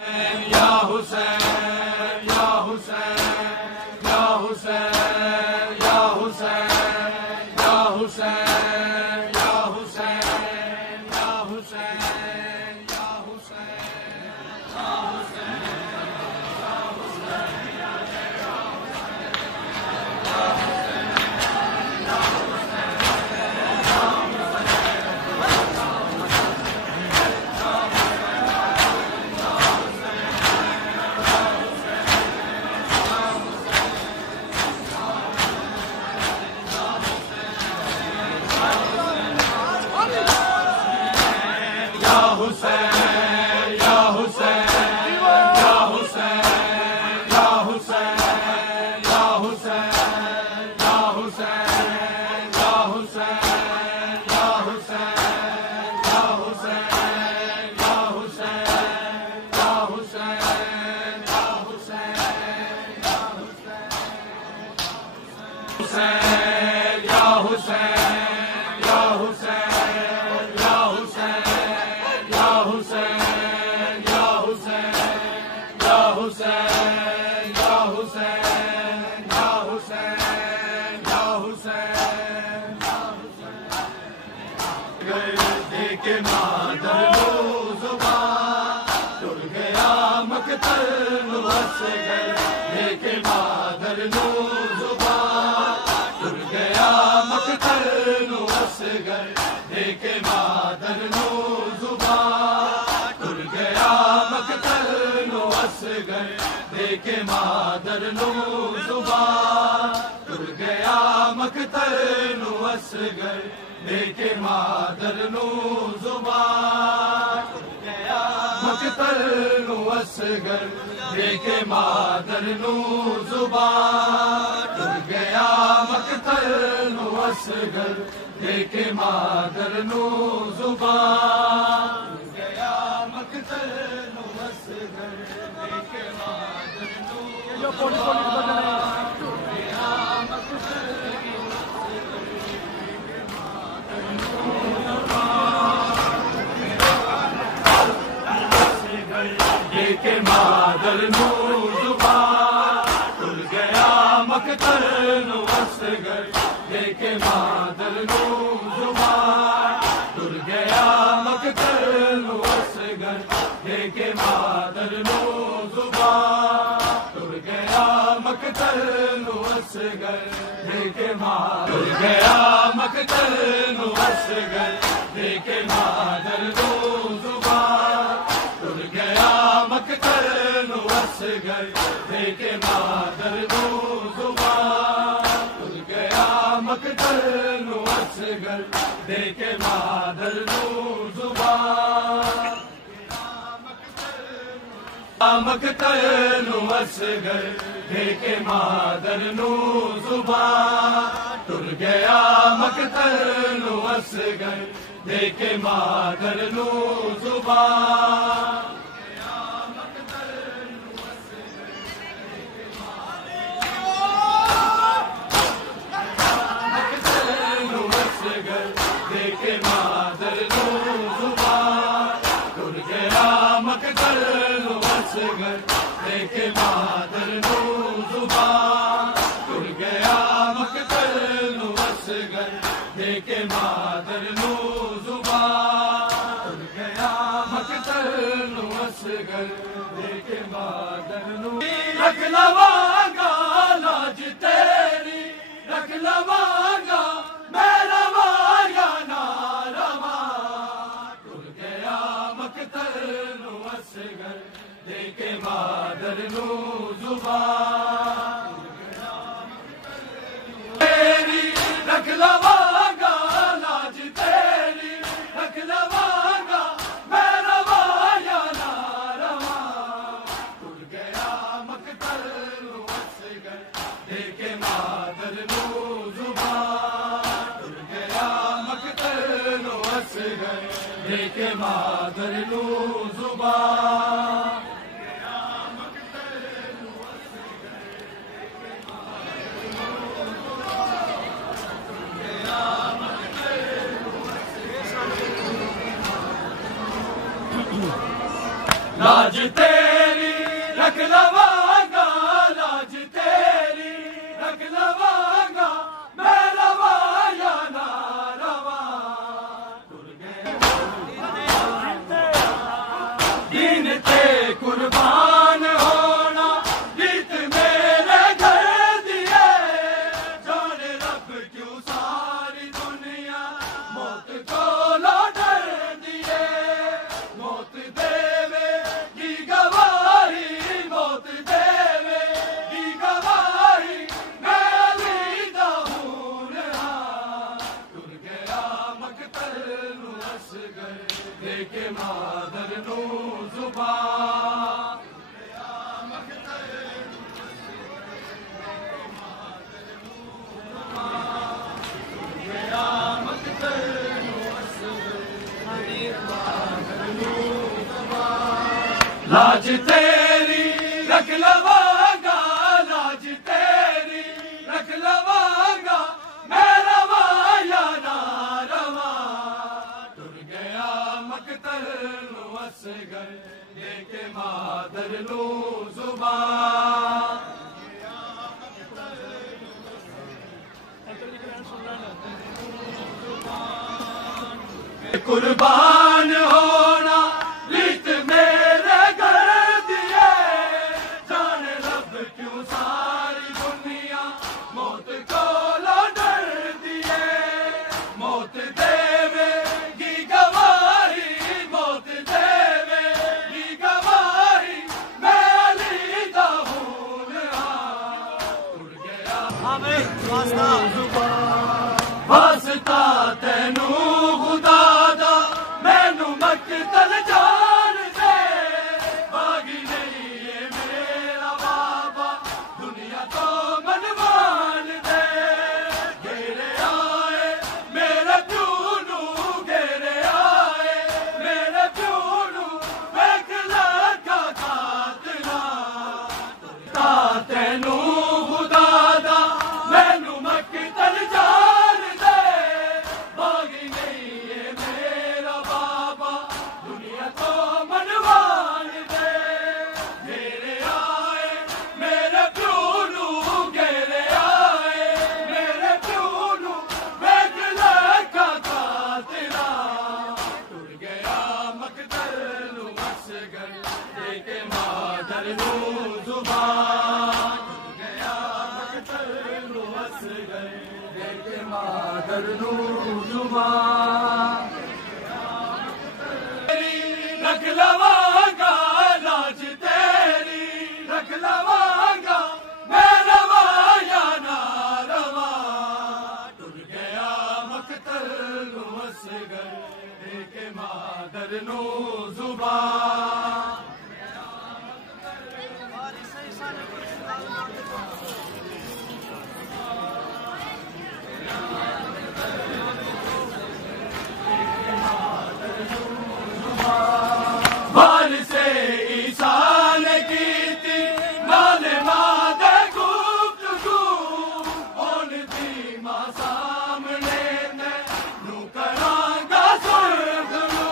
या हुसैन या हुसैन या हुसैन या हुसैन या हुसैन या हुसैन या हुसैन या के मादर ज़ुबां टुर गया मकतल वस गए के मादर ज़ुबां टुर गया मकतल वस गए के मादर ज़ुबां टुर गया मकतल वस गए के मादर ज़ुबां टुर गया मकतल वस गए देखे मादर ज़ुबां टुर गया मकतल वस गए देखे मादर ज़ुबां टुर गया मकतल वस गए देखे मादर ज़ुबां टुर गया मकतल वस गए देखे मादर के मादर ज़ुबां टुर गया मकतल वस गए देखे मादर ज़ुबां टुर गया मकतल वस गए देखे मादर ज़ुबां टुर गया मकतल वस गए देखे मादर गया मकतल वस गए देखे मादर ज़ुबां टुर गया मकतल वस गए देखे मादर ज़ुबां टुर गया मकतल वस गए देखे मादर ज़ुबां मकतल वस गए देखे मादर ज़ुबां टुर गया मकतल वस गए देखे मादर ज़ुबां देखे मादर ज़ुबां टुर गया मकतल वस गए देखे मादर ज़ुबां टुर गया मकतल वस गए देखे मादर ज़ुबां टुर गया मकतल वस गए देखे मादर रख लवांगा लाज तेरी रख लवांगा मैं रवा या ना रवा टुर गया मकतल वस गए देखे मादर ज़ुबां तेरी रख लवांगा लाज तेरी रख लवांगा मैं रवा या ना रवा टुर गया मकतल वस गए देखे मादर ज़ुबां टुर गया मकतल वस गए देखे मादर ज़ुबां लाज तेरी रख लवांगा लाज तेरी, रख लवांगा मैं रवा या ना रवा। टुर गए दीन ते कुर्बान होना, गीत मेरे घर दिए, जाने रब क्यों सारी दुनिया मौत को ला डर दिए। मौत देवे की गवाही, मौत देवे की गवाही, मैं अली दा हूं हाँ। टुर गया मकतल नू असगर, दे के मादर नू जुबान। लाज तेरी रख लवांगा, लाज तेरी रख लवांगा मैं रवा या ना रवा। टुर गया मकतल नू असगर, दे के मादर नू जुबान। कुर्बान होना लीत मेरे घर दिए, जाने रब क्यों सारी दुनिया मौत को ला डर दिए। मौत देवे की गवाही, मौत देवे की गवाही, मैं अली दा हूं हाँ। टुर गया वास्ता तैनू खुदा दा, मैनू मकतल जान दे। बागी नहीं है मेरा बाबा, दुनिया तो मनमान दे। घेरे आए मेरे प्यू नू, घेरे आए मेरे प्यू नू, वेख लगा कातला। तैनू खुदा दा, मैनू मकतल जान दे। बागी नहीं है मेरा बाबा, दुनिया तो मनवान दे। घेरे आए मेरे प्यू नू, घेरे आए मेरे प्यू नू, वेख लगा कातला। टुर गया मकतल नू असगर, दे के मादर नू जुबान। टुर गया मकतल नू असगर, दे के मादर नू जुबान। रख लवांगा लाज तेरी, रख लवांगा मैं रवा या ना रवा। टुर गया मकतल नू असगर, दे के मादर नू जुबान। वारिसे ईसा ने कीती नाल मादे गुफ्तगू, हुण दी मां सामने तैनू करांगा सुरगलू।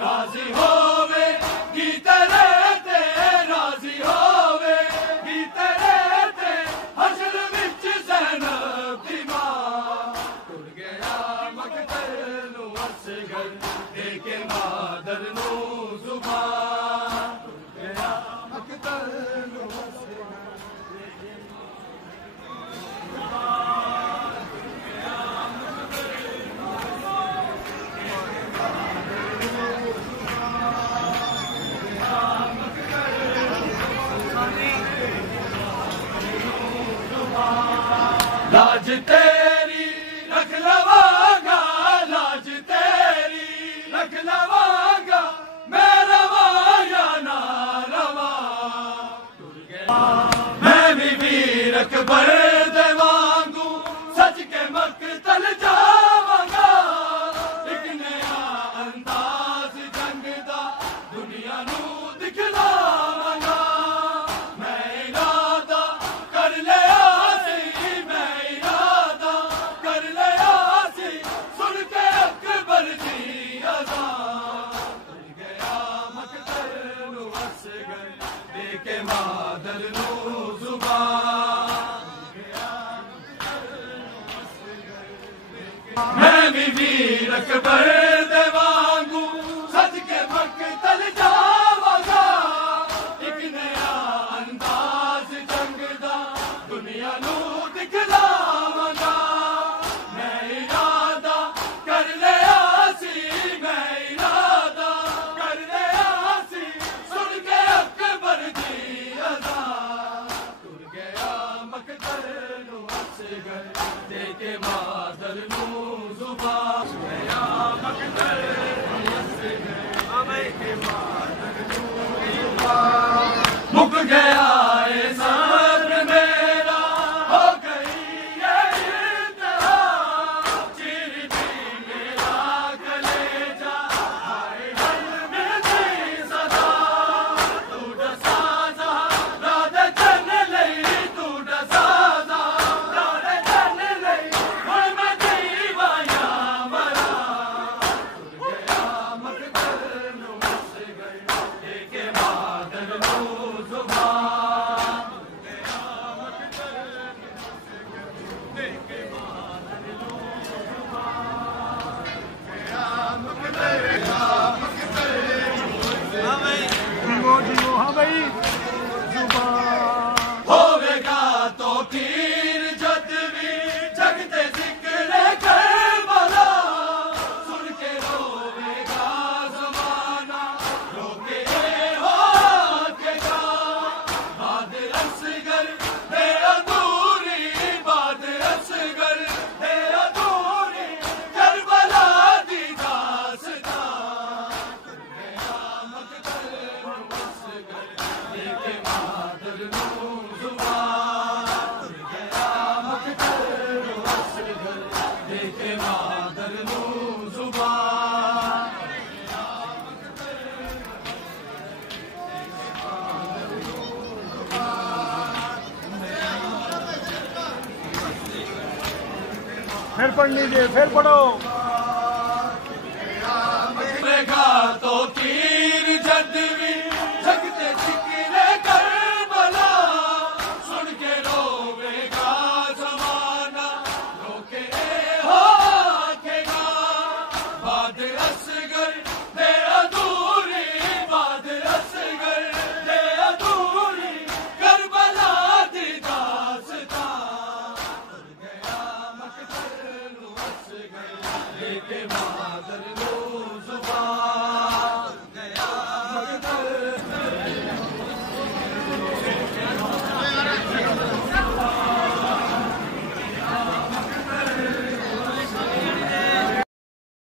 राजी होवे की तेरे ते, राजी होवे की तेरे ते, हशर विच ज़ैनब दी मां। टुर गया मकतल नू असगर, दे के मादर नू जुबान। टुर गया मकतल नू असगर, लाज तेरी रख लवांगा, लाज तेरी रख लवांगा मैं रवा या ना रवा। टुर गया मैं भी वीर अकबर दे वांगू, सच के मकतल जावांगा। एक नया अंदाज जंग दा दुनिया नू दिखलावांगा। मैं इरादा कर लिया सी, मैं इरादा के मादर नू जुबान मैं भी वीर अकबर दे वांगू सज के मकतल जावांगा एक नया अंदाज जंग दा दुनिया नू दिखलावांगा मैं इरादा कर लिया सी मैं इरादा कर लिया सी सुन के अकबर दी अज़ान टुर गया मकतल नू असगर दे के मादर नू जुबान गया मकतल नू असगर दे के मादर नू जुबान मुक गया ए सब्र मेरा हो गई ये इंतहा चिर भी मेरा कलेजा हाय हल में गई सदा तू डसा जा रात चन लई तू डसा जा रात चन लई हुण मैं दीवाया मरा टुर गया मकतल नू असगर दे के मादर नू जुबान गया मकतल नू असगर दे के मादर नू जुबान गया मकतल हाँ भाई होवेगा तो तीर जद भी जगते जिक्र करबला सुन के रोवेगा ज़माना रोके होगा बाद असगर दे अधूरी बाद असगर दे अधूरी करबला दी दास्तान गया मकतल नू असगर दे के मादर नू जुबान गया मकतल नू असगर दे के मादर नू जुबान फिर पढ़ लीजिए फिर पढ़ो।